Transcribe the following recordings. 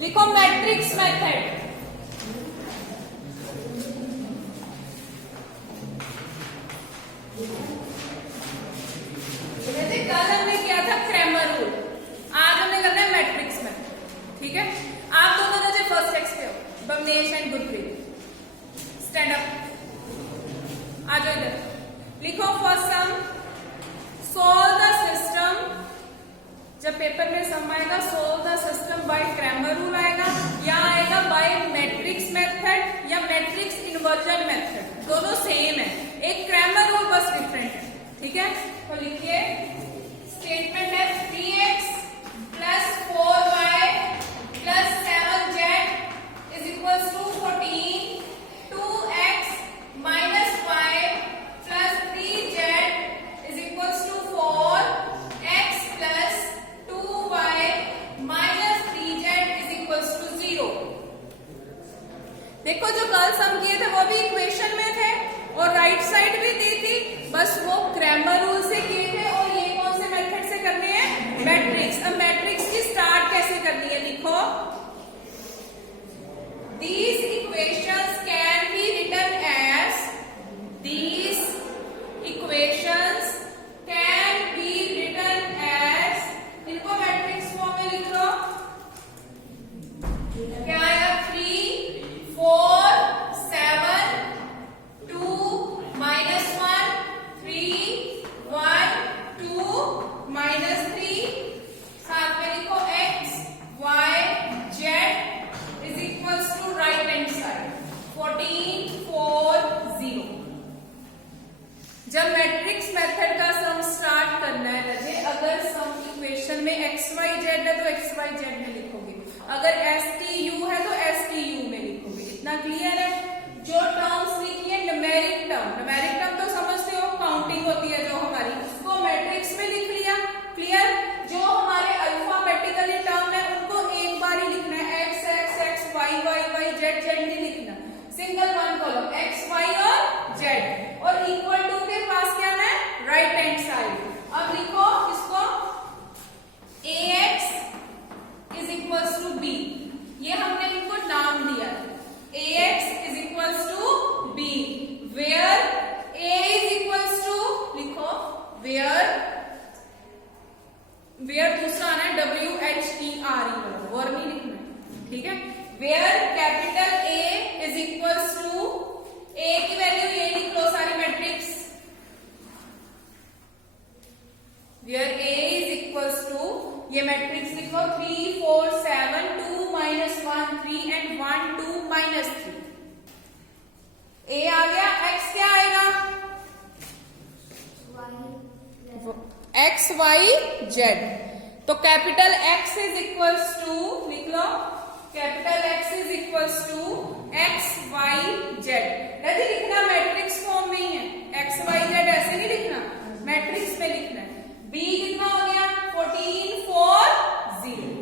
लिखो matrix method. जैसे कल हमने किया था क्रैमर रूल, आज हमने करना है मैट्रिक्स मेथड। ठीक है, आप दोनों जैसे फर्स्ट टेक्स्ट पे हो, Bamnesh and Gurpreet, stand up, आ जाओ इधर। लिखो first sum, solve the system. जब पेपर में सम आएगा solve the system by Cramer rule आएगा, या आएगा बाय मैट्रिक्स मेथड या मैट्रिक्स इन्वर्जन मेथड, दोनों सेम है, एक क्रैमर रूल बस डिफरेंट है। ठीक है, तो लिखिए स्टेटमेंट है 3x plus 4y plus 7z is equal to 14, 2x minus y plus 3z is equal to 4x plus 2y minus 3z is equal to 0। देखो जो कल सम किए थे वो भी इक्वेशन में थे और राइट साइड भी दी थी, बस वो क्रैमर रूल से किए थे और ये कौन से मेथड से करने हैं, मैट्रिक्स। अब मैट्रिक्स की स्टार्ट कैसे करनी है, लिखो these equations can be written as, these equations can be written as, इनको मैट्रिक्स फॉर्म में लिख लो। क्या आएगा, 3 4 7 2 माइनस 1 3 1 2 माइनस 3, साथ में लिखो x y z is equals to right hand side 14 4 0। जब मैट्रिक्स मेथड का सम स्टार्ट करना है रहे, अगर सम इक्वेशन में x y z है तो x y z में लिखोगे, अगर s t u है तो s t u में लिखोगे। इतना क्लियर है। जो टर्म्स लिखी है न्यूमेरिक टर्म तो समझते हो, काउंटिंग होती है जो हमारी, उसको मैट्रिक्स में लिख लिया। क्लियर। जो हमारे अल्फाबेटिकली टर्म है उनको एक बार ही लिखना है, x x x y y y z z नहीं लिखना, single one column x y और z, और इक्वल टू के पास क्या है, राइट हैंड साइड। अब लिखो इसको ax is equals to b, ये हमने इनको नाम दिया है, ax is equals to b, where a is equals to, लिखो वेयर दूसरा आना है WHERE, और नहीं लिखना है। ठीक है, where capital A is equals to, A की वैल्यू ये लिख लो सारी matrix, where A is equals to, ये मैट्रिक्स लिखो 3 4 7 2 माइनस 1 3 एंड 1 2 माइनस 3। A आ गया, X क्या आएगा, x y z, तो capital X is equals to, लिख लो capital X is equals to x y z। नहीं लिखना मैट्रिक्स फॉर्म में ही है, x y z ऐसे नहीं लिखना, मैट्रिक्स में लिखना है। b कितना हो गया, 14 4 0।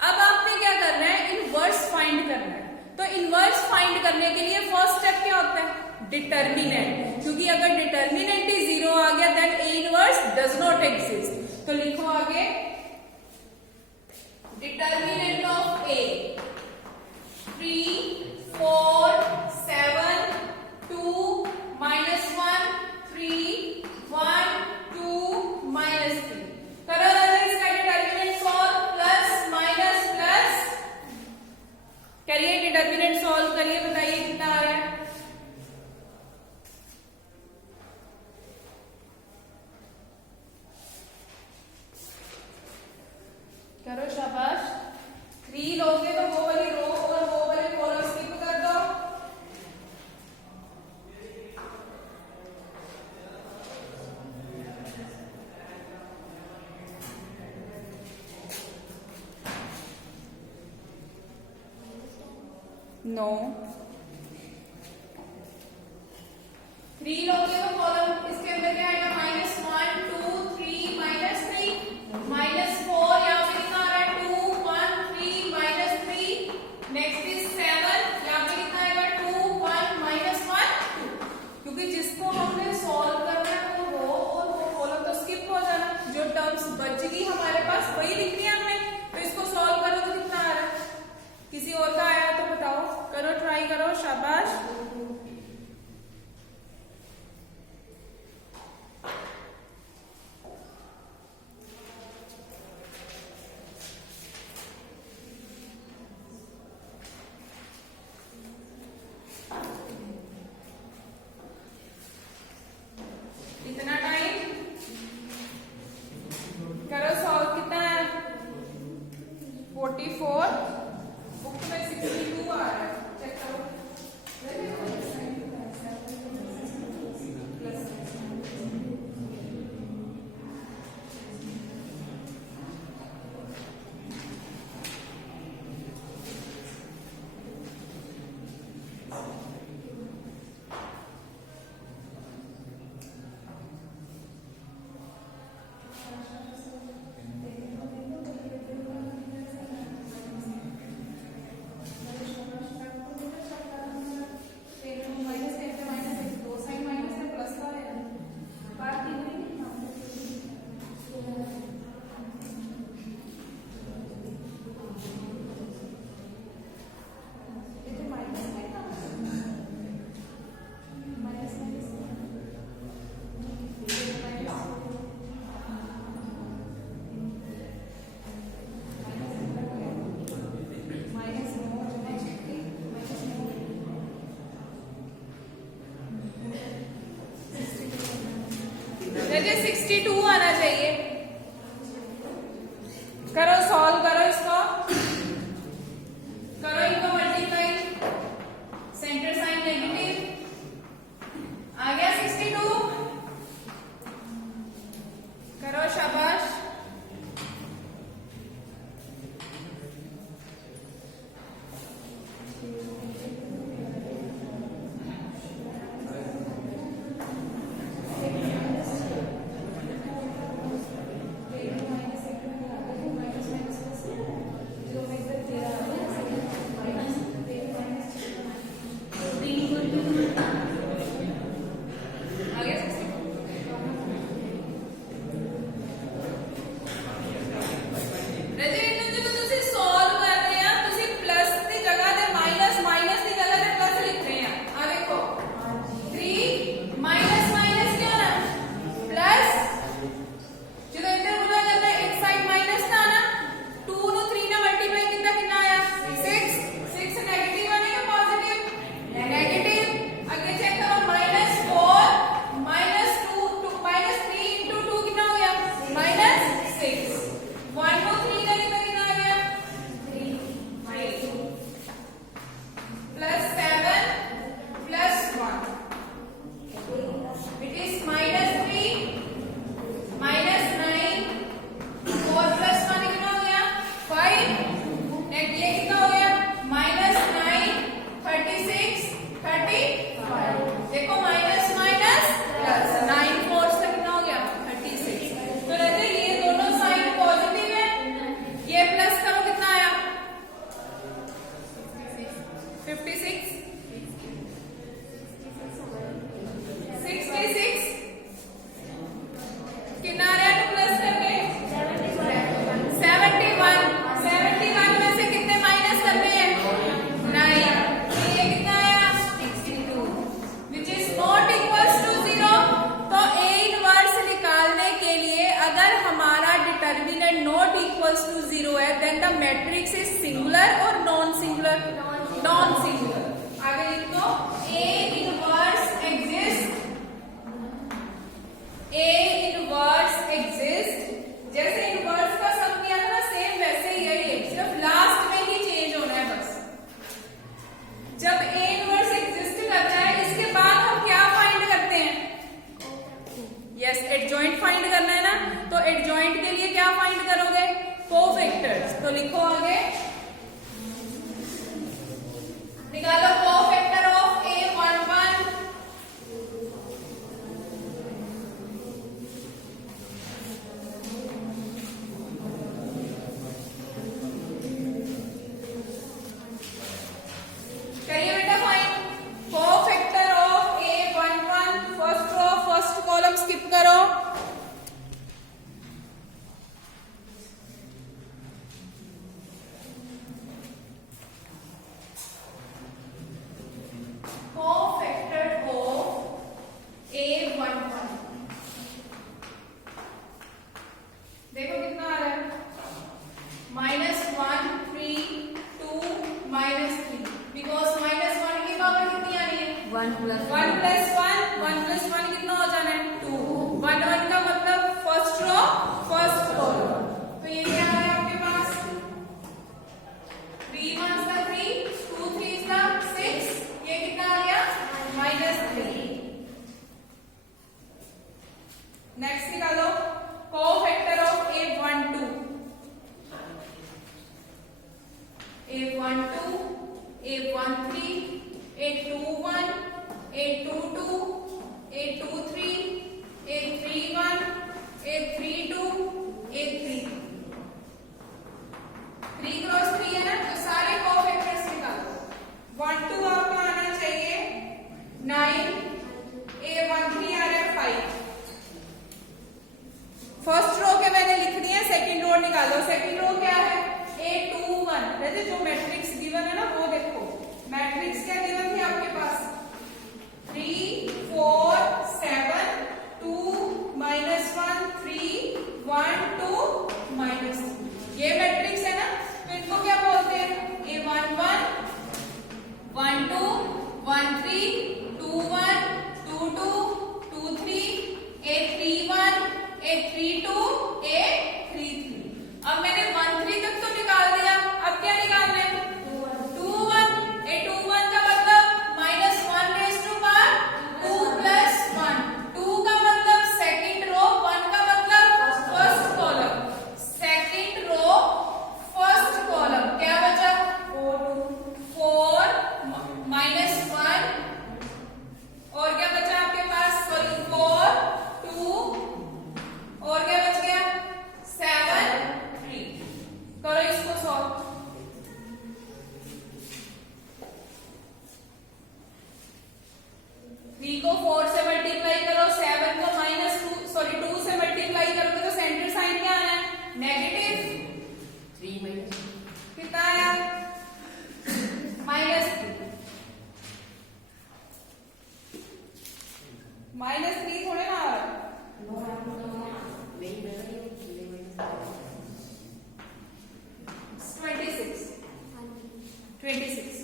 अब आपने क्या करना है, इनवर्स फाइंड करना है। तो इनवर्स फाइंड करने के लिए फर्स्ट स्टेप क्या होता है, डिटर्मिनेंट, क्योंकि अगर डिटर्मिनेंट ही 0 आ गया then A inverse does not exist. तो लिखो आगे determinant of A 3 4 7 2 minus 1 3 1 2 minus 3। करो राजा इसका determinant solve, plus minus plus करिए, डिटर्मिनेंट सॉल्व करिए, बताइए कितना आ रहा है। करो शाबाश। 3 लोगे तो वो वाली रो और वो वाले कॉलम स्किप कर दो। नो 3 लोगे तो कॉलम इसके अंदर क्या आएगा, माइनस 1 2 3 माइनस 3 माइनस 4, यहाँ पे कितना आ रहा है 2 1 3 माइनस 3, नेक्स्ट इज 7, यहाँ पे कितना आएगा 2 1 माइनस 1 2, क्योंकि जिसको हमने सॉल्व करना है वो रो और वो कॉलम तो स्किप हो जाना, जो टर्म्स बच गई हमारे पास वही लिखनी है हमने, तो इसको 44 बुक में 62 आ रहा है, चेक करो। मुझे 62 आना चाहिए। करो, सॉल्व करो इसको, करो इनको मल्टीप्लाई, सेंटर साइन नेगेटिव आ गया 62। करो, शाबाश। मैट्रिक्स इज सिंगुलर और नॉन सिंगुलर? Non singular. आगे लिख दो, A inverse exist, A inverse exist. जैसे इनवर्स का सम किया था ना, सेम वैसे ही यही है, सिर्फ लास्ट में ही चेंज होना है बस। जब ए इनवर्स एग्जिस्ट करता है, इसके बाद हम क्या फाइंड करते हैं? यस, एडजॉइंट फाइंड करना है ना, तो एडजॉइंट के लिए क्या फाइंड करोगे? कोफैक्टर्स। तो लिखो आगे, निकालो कोफैक्टर ऑफ A11। करिए बेटा find cofactor of A11। First row first column skip करो। देखो कितना आ रहा है, -1 3 2 -3, बिकॉज -1 की पावर कितनी आ रही है? 1 + 1 1 + 1 कितना हो जाना है? 2। 1 1 का मतलब फर्स्ट रो फर्स्ट कॉलम। तो ये क्या है आपके पास? A12, A13, A21, A22, A23, A31, A32, A33। 3 cross 3 है ना, तो सारे कोफैक्टर्स निकालो। 1 2 आपका आना चाहिए 9, A13 आ रहा है 5। फर्स्ट रो के मैंने लिख दिया, सेकंड रो निकालो। सेकंड रो क्या है? A21। वैसे जो मैट्रिक्स गिवन है ना वो देखो, मैट्रिक्स क्या गिवन थी आपके पास? 3 4 7 2 -1 3 1 2 -2। ये मैट्रिक्स है ना, तो इनको क्या बोलते हैं? A11 1 2 1 3 2 1 2 2 2 3 A31 A32 A33। अब मैंने 1 3 तक तो निकाल दिया, अब क्या निकालना है? 2 1। A21 का मतलब -1 raised to power 2 + 1। 2 का मतलब सेकंड रो, 1 का मतलब first column. Second row first column क्या बचा? 4 -1 और क्या बचा आपके पास? सॉरी 4 2 और क्या बच गया? 7 3। करो इसको सॉल्व। 3 को 4 से मल्टीप्लाई करो, 7 को -2 से मल्टीप्लाई करोगे तो सेंटर साइन क्या आना है? नेगेटिव 3 कितना आया? -3। -3 थोड़े ना आ रहा है। 26।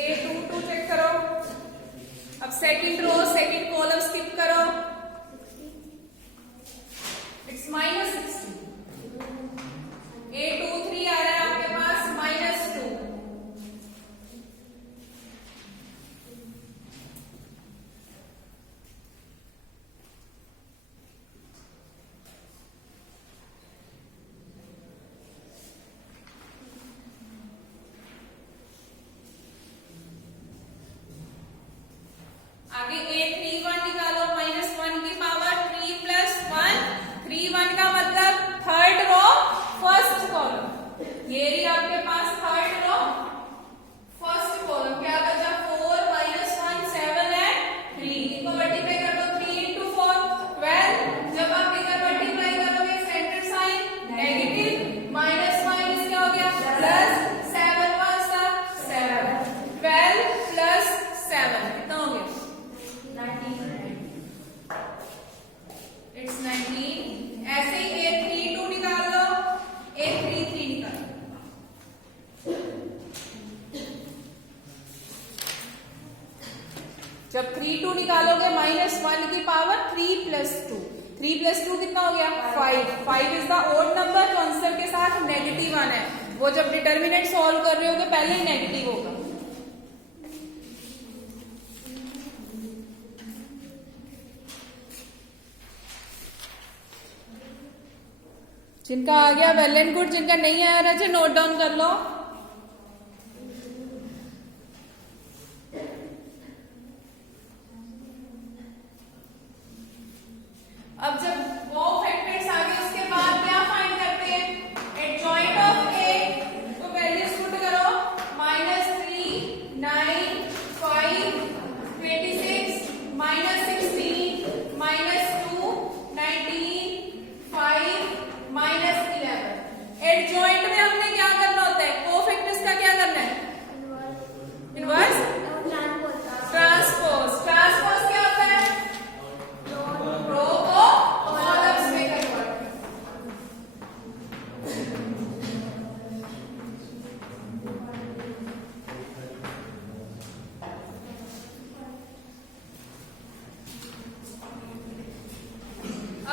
A22 चेक करो। अब second row second column skip करो, इट्स -60। A23 आ रहा है आपके पास -2। आगे A31 निकालो, -1 की पावर 3 + 1। 31 का मतलब थर्ड रो फर्स्ट कॉलम। ये रही आपके पास थर्ड रो फर्स्ट कॉलम। क्या बचा? 4 -1 7 है 3। इनको मल्टीप्लाई कर दो, 3 × 4 12। जब आप इधर मल्टीप्लाई करोगे सेंटर साइन नेगेटिव, -1 क्या हो गया? प्लस 7 1 7 12 + 7 कितना हो गया? 19। ऐसे ही A32 निकाल लो, A33 निकाल लो। जब 32 निकालोगे -1 की पावर 3 + 2। 3 + 2 कितना हो गया? 5। 5 इज द ओड नंबर, तो आंसर के साथ नेगेटिव आना है। वो जब डिटर्मिनेंट सॉल्व कर रहे होगे पहले ही नेगेटिव होगा। जिनका आ गया वेल एंड गुड, जिनका नहीं आया रहे नोट डाउन कर लो। अब जब कोफैक्टर्स आ गए उसके बाद क्या फाइंड करते हैं? एडजॉइंट ऑफ ए, तो वैल्यूज पुट करो। -3 9 5 26 -16 -2 19 5 -11। एडजॉइंट में हमने क्या करना होता है? कोफैक्टर्स का क्या करना है? Inverse transpose. ट्रांसपोज क्या होता है? रो को कॉलम्स में कन्वर्ट।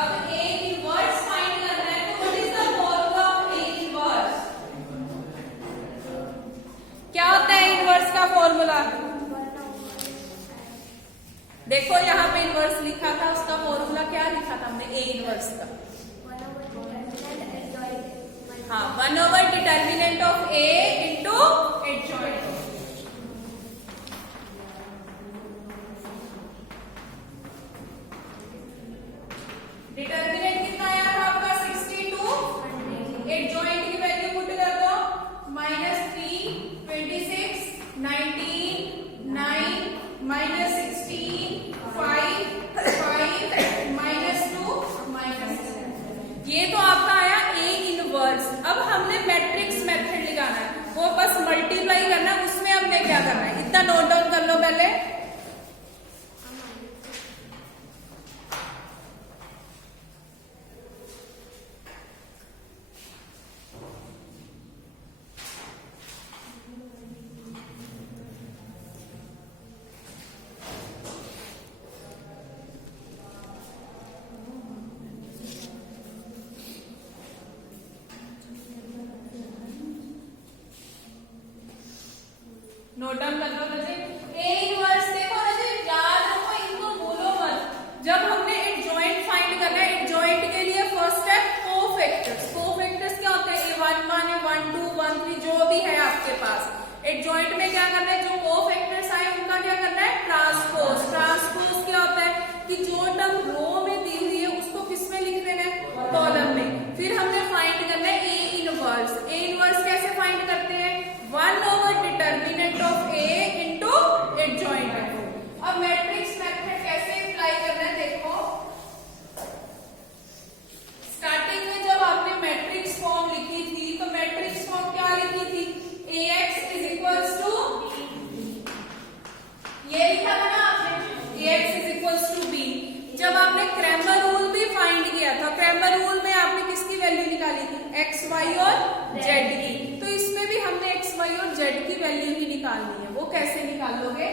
अब ए इनवर्स फाइंड करना है, तो what is the formula of A inverse? क्या होता है इनवर्स का फॉर्मूला? देखो यहाँ पे इनवर्स लिखा था, उसका फॉर्मूला क्या लिखा था हमने? ए इनवर्स का, हाँ 1/2 determinant of A into adjoint. Determinant कितना आया था आपका 62, एडजॉइंट की वैल्यू पुट कर दो -3, 26, 19, 9, -16, 5, 5, -2, -7। ये तो आपका आया ए इनवर्स। अब हमने मैट्रिक्स मेथड लगाना है, वो बस मल्टीप्लाई करना है। उसमें हमने क्या करना है, इतना नोट डाउन कर लो पहले। नोट डाउन कर लो बच्चे। ए इनवर्स देखो बच्चे, याद रखो, इनको भूलो मत। जब हमने एडजॉइंट फाइंड करना है, एडजॉइंट के लिए फर्स्ट स्टेप कोफैक्टर्स। कोफैक्टर्स क्या होते हैं, A11, A12, A13 जो भी है आपके पास। एडजॉइंट में क्या करना है, जो कोफैक्टर्स आए उनका क्या करना है, ट्रांसपोज। ट्रांसपोज क्या होता है कि जो टर्म रो में दी हुई है उसको किस में लिख देना है, कॉलम में। फिर हमने फाइंड करना है ए इनवर्स। ए इनवर्स कैसे फाइंड करते हैं, 1/, determinant of A into adjoint. अब मैट्रिक्स मेथड कैसे अप्लाई करना है देखो। स्टार्टिंग में जब आपने मैट्रिक्स फॉर्म लिखी थी तो मैट्रिक्स फॉर्म क्या लिखी थी, Ax इज इक्वल्स टू, ये लिखा था ना आपने, Ax is equals to B. जब आपने क्रैमर रूल भी फाइंड किया था, क्रैमर रूल में आपने किसकी वैल्यू निकाली थी, x, y और z की। तो इसमें भी हमने x, y और z की वैल्यू ही निकालनी है। वो कैसे निकालोगे,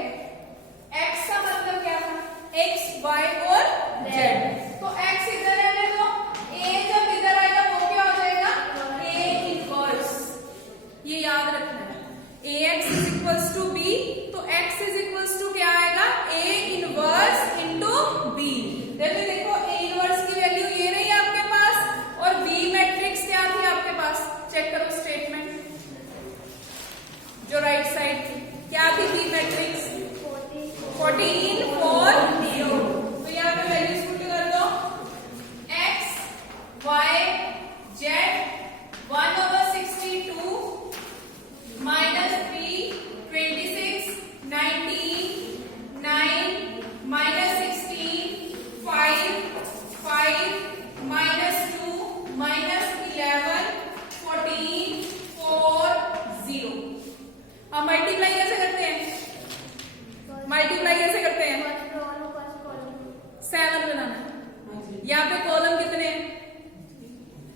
x का मतलब क्या था, x, y और z। तो x इधर है तो a जब इधर आएगा वो क्या हो जाएगा, a इनवर्स। ये याद रखना है, ax is equals to b, तो x इज इक्वल्स टू क्या आएगा, a इनवर्स इंटू b। देखो a इनवर्स की वैल्यू ये रही आपके पास, और b मैट्रिक्स क्या थी आपके पास, चेक करो स्टेटमेंट जो राइट साइड थी, क्या थी b मैट्रिक्स, 14, 4, 0। तो यहाँ पे वैल्यूज पुट कर दो, x, y, z 1/62 -3, 26, 19, 9, -16, 5, 5, -2, -11, 14, 4, 0। अब मल्टीप्लाई कैसे करते हैं, मल्टीप्लाई कैसे करते हैं, 7 बनाना है। यहाँ पे कॉलम कितने हैं,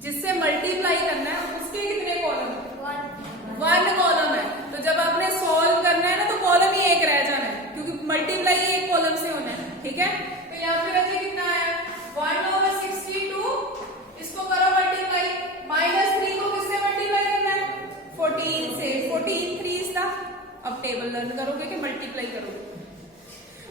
जिससे मल्टीप्लाई करना है उसके कितने कॉलम, 1 कॉलम है। तो जब आपने सॉल्व करना है ना तो कॉलम ही एक रह जाना है, क्योंकि मल्टीप्लाई एक कॉलम से होना है, ठीक है। तो यहाँ पे बच्चे कितना है, 1/62, इसको करो मल्टीप्लाई, -3 को किससे मल्टीप्लाई करना है, 14 से। 14 3 था, अब टेबल लर्न करोगे कि मल्टीप्लाई करोगे,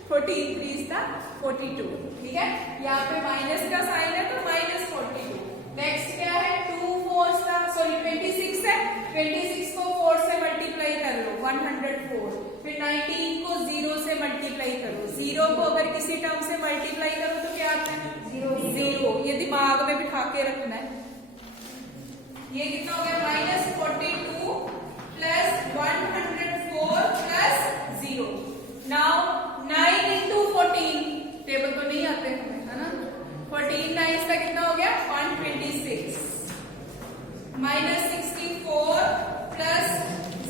14 3 था 42, ठीक है। यहाँ पे माइनस का साइन है तो -42। नेक्स्ट क्या है, 2 4 था, सॉरी 26 है, 26 को 4 से मल्टीप्लाई कर लो, 104। फिर 19 को 0 से मल्टीप्लाई करो, 0 को अगर किसी टर्म से मल्टीप्लाई करो तो क्या आता है, 0। ये दिमाग में बिठा के रखना है। ये कितना हो गया, -42 plus 104 plus 0। Now 9 into 14, table तो नहीं आते हमें, है ना। 14 9 का कितना हो गया, 126 -64 plus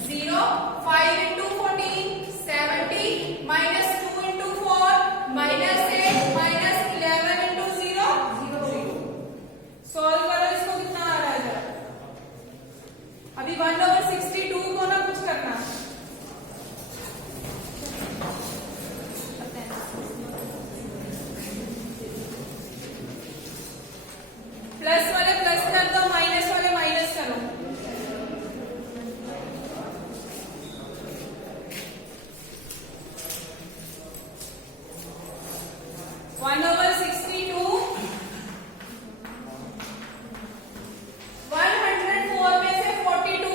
0, 5 into 14 70, -2 into 4 -8, -11 into 0 0। Solve करो, इसको कितना आ रहा है, अभी 1/62 को ना कुछ करना, प्लस वाले प्लस कर दो, माइनस वाले माइनस करो। में से 42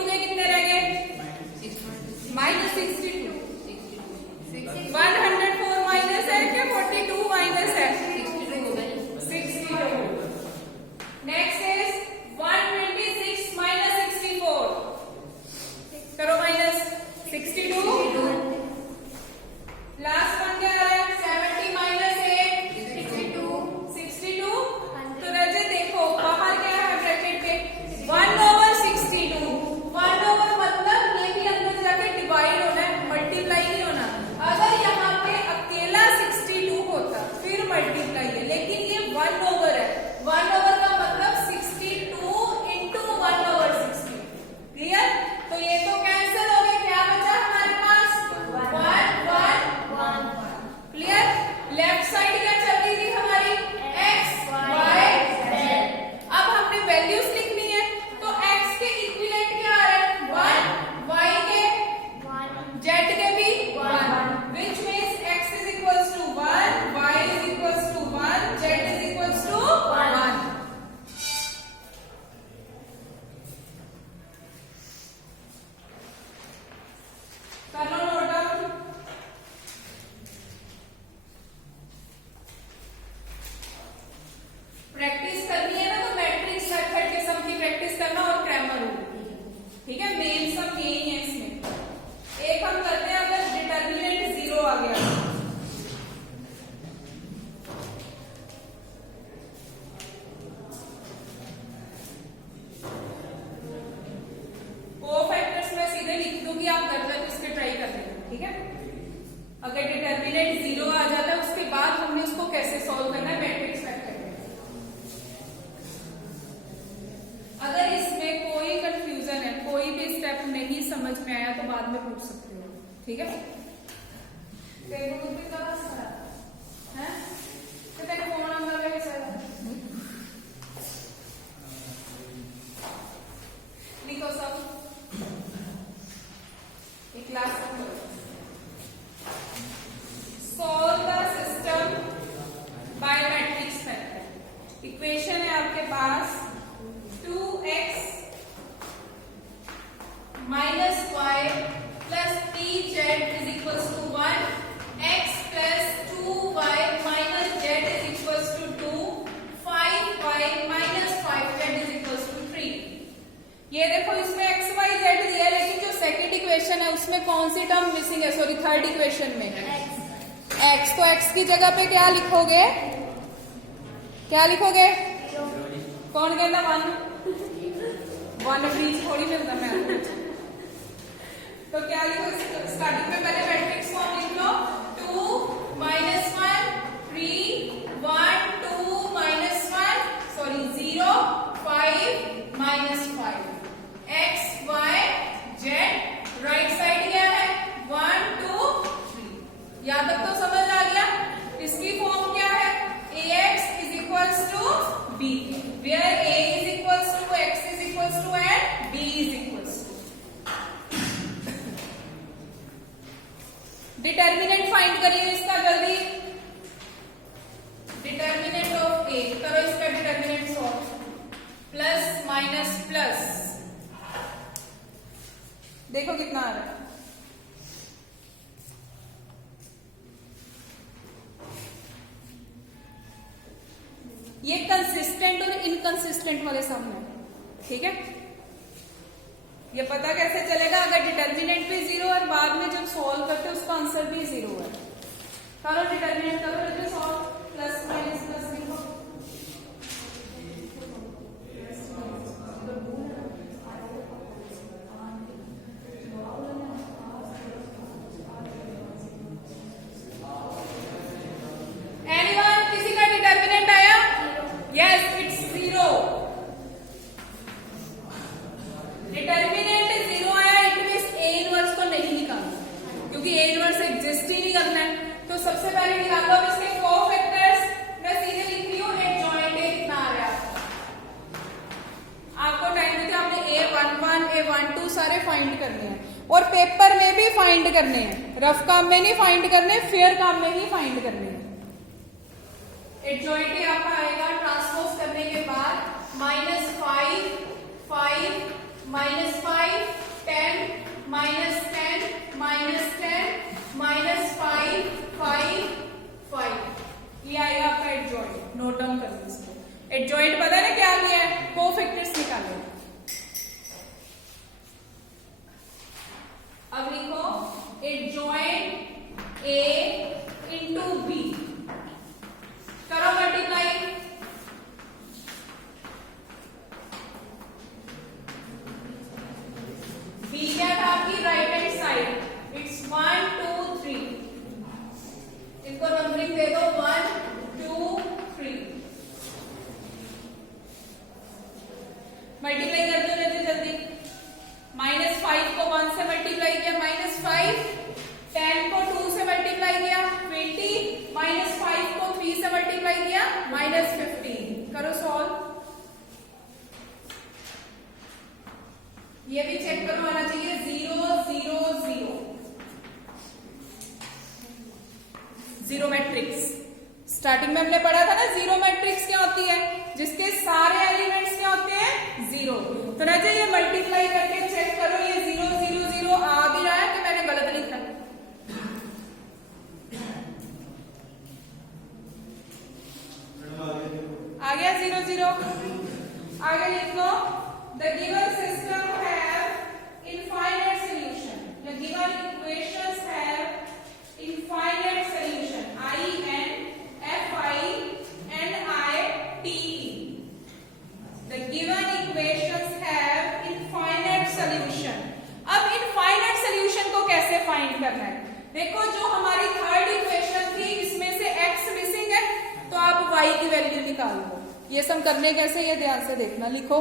आप कर रहे हो उसके ट्राई कर लेना, ठीक है। अगर डिटर्मिनेंट 0 आ जाता है उसके बाद हमने उसको कैसे सॉल्व करना है मैट्रिक्स वेक्टर में। अगर इसमें कोई कंफ्यूजन है, कोई भी स्टेप नहीं समझ में आया तो बाद में पूछ सकते हो, ठीक है। फोन नंबर लिखो सब class solve the system bye matrix method. Equation है आपके पास 2x minus y plus tz is equals to 1, x plus 2y minus z is equals to 2, 5y minus 5z is equals to 3। ये देखो इसमें x y z दिया है, लेकिन जो second equation है उसमें कौन सी टर्म मिसिंग है? सॉरी थर्ड इक्वेशन में x। तो x की जगह पे क्या लिखोगे? क्या लिखोगे? कौन कहता 1 ब्रीच थोड़ी मिलता मैं। तो क्या लिखो स्टार्टिंग में? पहले मैट्रिक्स फॉर्म लिख लो 2 minus 1 3 1 2 minus 1 sorry 0 5 minus 5 x y z। Right side क्या है? 1 2 3। यहां तक तो समझ आ गया। इसकी फॉर्म क्या है? ax is equals to b, where a is equals to x is equals to and b is equals to। Determinant find करिए इसका जल्दी। डिटर्मिनेंट ऑफ a करो, इसका determinant solve. Plus minus plus देखो कितना आ रहा है। ये कंसिस्टेंट और इनकंसिस्टेंट वाले सम है, ठीक है। ये पता कैसे चलेगा? अगर डिटर्मिनेंट भी 0 और बाद में जब सॉल्व करते उसका आंसर भी 0 है। करो डिटर्मिनेंट करो, लेकिन सॉल्व प्लस माइनस प्लस लिखो। किसी का डिटर्मिनेंट आया? Yes it's 0। डिटर्मिनेंट 0 आया, इट मींस a इनवर्स को नहीं निकालना, क्योंकि a इनवर्स एग्जिस्ट ही नहीं करना है। तो सबसे पहले निकालो अब इसके कोफैक्टर्स। मैं सीधे लिख रही हूँ एडजॉइंट a कितना आ रहा है आपको टाइम देते आपने a11 a12 सारे फाइंड करने हैं, और पेपर में भी फाइंड करने हैं। रफ काम में नहीं फाइंड करने, फेयर काम में ही फाइंड करने हैं। एडजॉइंट आपका आएगा ट्रांसपोज करने के बाद -5 5 -5 10 -10 -10 -5 5 5। ये आएगा आपका एडजॉइंट। नोट डाउन कर लो इसको। एडजॉइंट पता है ना क्या किया है? कोफैक्टर्स निकाले। अब लिखो एडजॉइंट a into b। करो मल्टीप्लाई। b क्या था आपकी? Right hand side. इट्स 1 2 3। इसको नंबरिंग दे दो 1 2 3। मल्टीप्लाई कर दो जल्दी जल्दी। -5 को 1 से मल्टीप्लाई किया -5, 10 को 2 से मल्टीप्लाई किया 20, -5 को 3 से मल्टीप्लाई किया -15। करो सॉल्व। ये भी चेक करो आना चाहिए 0 0 0 0 मैट्रिक्स। स्टार्टिंग में हमने पढ़ा था ना जीरो मैट्रिक्स क्या होती है? जिसके सारे एलिमेंट्स क्या होते हैं? 0। तो राजा ये मल्टीप्लाई करके चेक करो, ये 0 0 0 आ भी रहा है कि मैंने गलत लिखा? आ गया 0 0। आगे लिख लो the given system have infinite solution. The given equations have infinite solution INFINITE। The given equations have infinite find करना है। देखो जो हमारी थर्ड इक्वेशन थी इसमें से x मिसिंग है, तो आप y की वैल्यू निकाल लो। ये सम करने कैसे, ये ध्यान से देखना। लिखो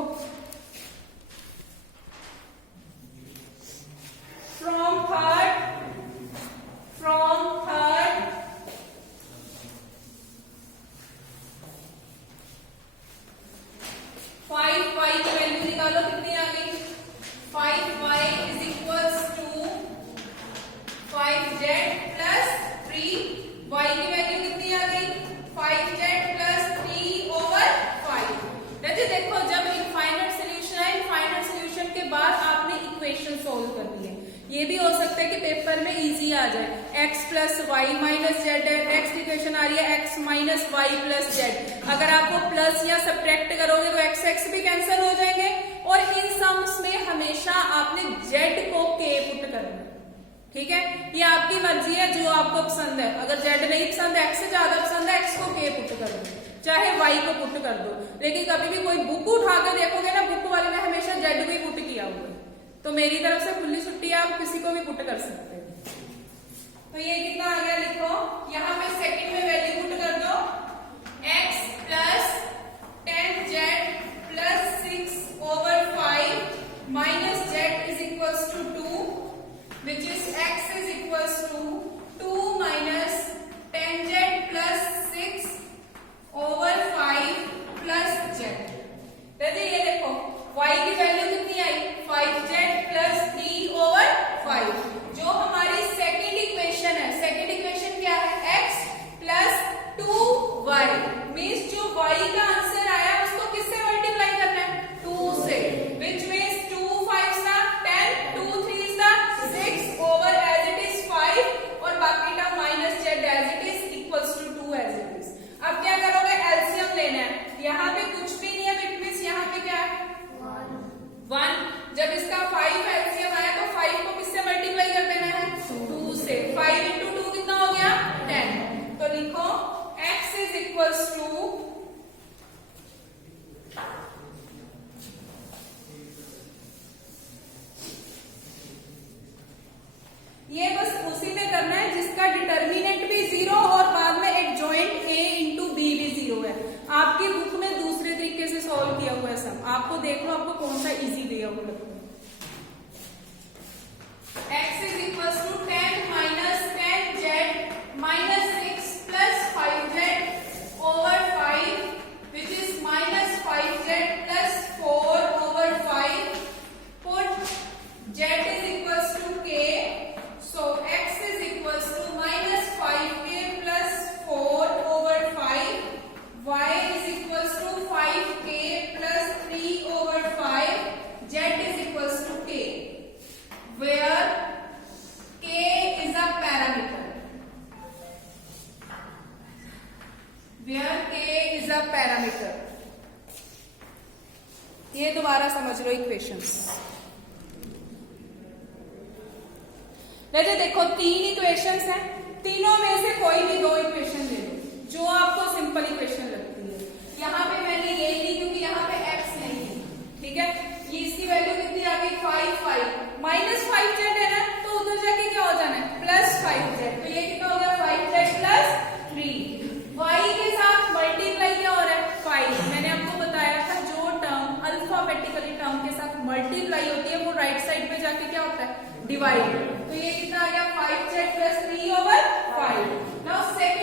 फ्रॉम थर्ड 5y की वैल्यू निकालो, कितनी आ गई? 5y is equals to 5z plus 3y की वैल्यू कितनी आ गई? 5z plus 3 over 5। देखो जब इनफाइनाइट सोल्यूशन है, इनफाइनाइट सोल्यूशन के बाद आपने इक्वेशन सोल्व करनी है। ये भी हो सकता है कि पेपर में इजी आ जाए, x plus Y minus Z है, नेक्स्ट इक्वेशन आ रही है x minus Y plus Z. अगर आपको प्लस या सब्ट्रैक्ट करोगे तो x भी कैंसिल हो जाएंगे, और इन सम्स में हमेशा आपने z को k पुट करना है। ठीक है, ये आपकी मर्जी है, जो आपको पसंद है। अगर z नहीं पसंद है, x से ज्यादा पसंद है, x को k पुट कर दो, चाहे y को पुट कर दो। लेकिन कभी भी कोई बुक उठा के देखोगे ना, बुक वाले ने हमेशा z को ही पुट किया हुआ है। तो मेरी तरफ से खुली छुट्टी है, आप किसी को भी पुट कर सकते हैं। तो ये कितना आ गया? लिखो यहाँ पे सेकंड में वैल्यू पुट कर दो, x plus 10z plus 6 over 5 minus z is equals to 2, which is x is equals to 2 minus 10z plus 6 over 5 plus z। ये देखो y की वैल्यू कितनी आई? 5z plus 3 over 5। जो हमारी सेकंड इक्वेशन है, second equation क्या है? x plus 2y। Means जो y का आंसर आया उसको किससे मल्टीप्लाई करना है? 2 से। विच मीन्स 2 5 सा 10, 2 3 सा 6 ओवर एज इट इज 5, और बाकी का minus z as it is equals to 2 as it is. अब क्या करोगे? एलसीएम लेना है। यहाँ पे कुछ भी नहीं है, विच मीन्स यहाँ पे क्या है? 1। जब इसका 5 एलसीएम आया तो 5 को किससे मल्टीप्लाई कर देना है? 2 से। 5 इंटू 2 कितना हो गया? 10। तो लिखो x इज इक्वल्स टू ये बस उसी में करना है जिसका डिटर्मिनेंट भी 0 और बाद में एडजॉइंट a इंटू बी भी 0 है। आपकी बुक में दूसरे तरीके से सॉल्व किया हुआ है सब, आपको देख लो आपको कौन सा इजी दिया हुआ लगता है। x is equal to 10 minus 10z minus 6 plus 5z over 5, which is minus 5z plus 4 over 5। Put z is equal to k, so x is equals to minus 5k plus 4 over 5, y is equals to 5k plus 3 over 5, z is equals to k, where k is a parameter. Where k is a parameter. ये दोबारा समझ लो equations. देखो 3 equations हैं, तीनों में से कोई भी 2 इक्वेशन ले लो जो आपको सिंपल इक्वेशन लगती है। यहाँ पे मैंने ये ली क्योंकि यहाँ पे x नहीं है। ठीक है, ये इसकी वैल्यू कितनी आ गई? 5 माइनस 5z है ना, तो उधर जाके क्या हो जाना है? Plus 5z। तो ये कितना हो गया? 5z plus 3। y के साथ मल्टीप्लाई क्या हो रहा है? 5। मैंने आपको बताया था जो टर्म अल्फाबेटिकली टर्म के साथ मल्टीप्लाई होती है वो राइट साइड पे जाके क्या होता है? डिवाइड। तो ये कितना आ गया? 5z plus 3 over 5। Now second